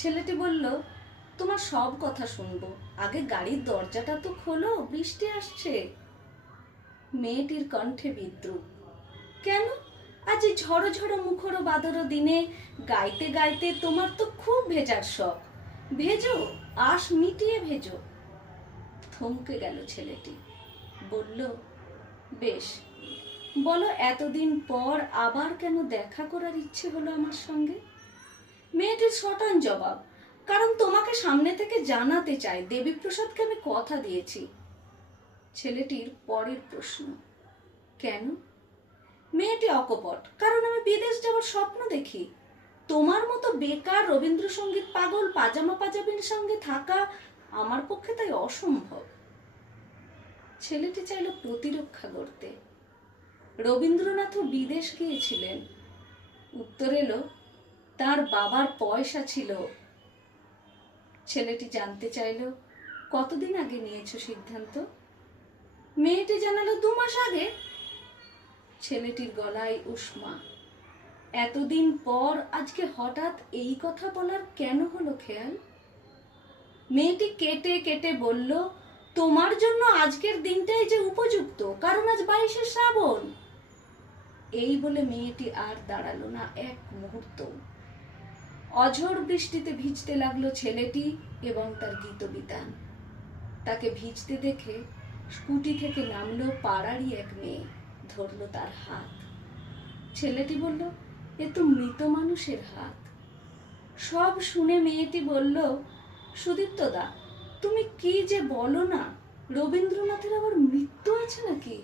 ছেলেটি বলল, তোমার সব কথা শুনবো, আগে গাড়ির দরজাটা তো খোলো, বৃষ্টি আসছে। মেয়েটির কণ্ঠে বিদ্রুপ। কেন? আজ এই ঝড়ো ঝড়ো মুখরো বাদরো দিনে গাইতে গাইতে তোমার তো খুব ভেজার শখ। ভেজো, আশ মিটিয়ে ভেজো। থমকে গেল ছেলেটি। বলল, বেশ, বলো এতদিন পর আবার কেন দেখা করার ইচ্ছে হলো আমার সঙ্গে? মেয়েটির শটান জবাব, কারণ তোমাকে সামনে থেকে জানাতে চাই দেবীপ্রসাদকে আমি কথা দিয়েছি। ছেলেটির পরের প্রশ্ন, কেন? মেয়েটি অকপট, কারণ আমি বিদেশ যাওয়ার স্বপ্ন দেখি। তোমার মতো বেকার রবীন্দ্রসঙ্গীত পাগল পাজামা পাজাবির সঙ্গে থাকা আমার পক্ষে তাই অসম্ভব। ছেলেটি চাইল প্রতিরক্ষা করতে। রবীন্দ্রনাথও বিদেশ গিয়েছিলেন। উত্তর এলো, তার বাবার পয়সা ছিল। ছেলেটি জানতে চাইল, কতদিন আগে নিয়েছো সিদ্ধান্ত? মেয়েটি জানালো, 2 মাস আগে। ছেলেটির গলায় উষ্মা। এতদিন পর আজকে হঠাৎ এই কথা বলার কেন হলো খেয়াল? মেয়েটি কেটে কেটে বলল, তোমার জন্য আজকের দিনটাই যে উপযুক্ত, কারণ আজ 22শে শ্রাবণ। এই বলে মেয়েটি আর দাঁড়ালো না এক মুহূর্ত। অঝোর বৃষ্টিতে ভিজতে লাগলো ছেলেটি এবং তার গীতবিতান। তাকে ভিজতে দেখে স্কুটি থেকে নামলো পাড়ারই এক মেয়ে, ধরলো তার হাত। ছেলেটি বলল, এ তো মৃত মানুষের হাত। সব শুনে মেয়েটি বলল, সুদীপ্তদা, তুমি কি যে বলো না, রবীন্দ্রনাথের আবার মৃত্যু আছে নাকি?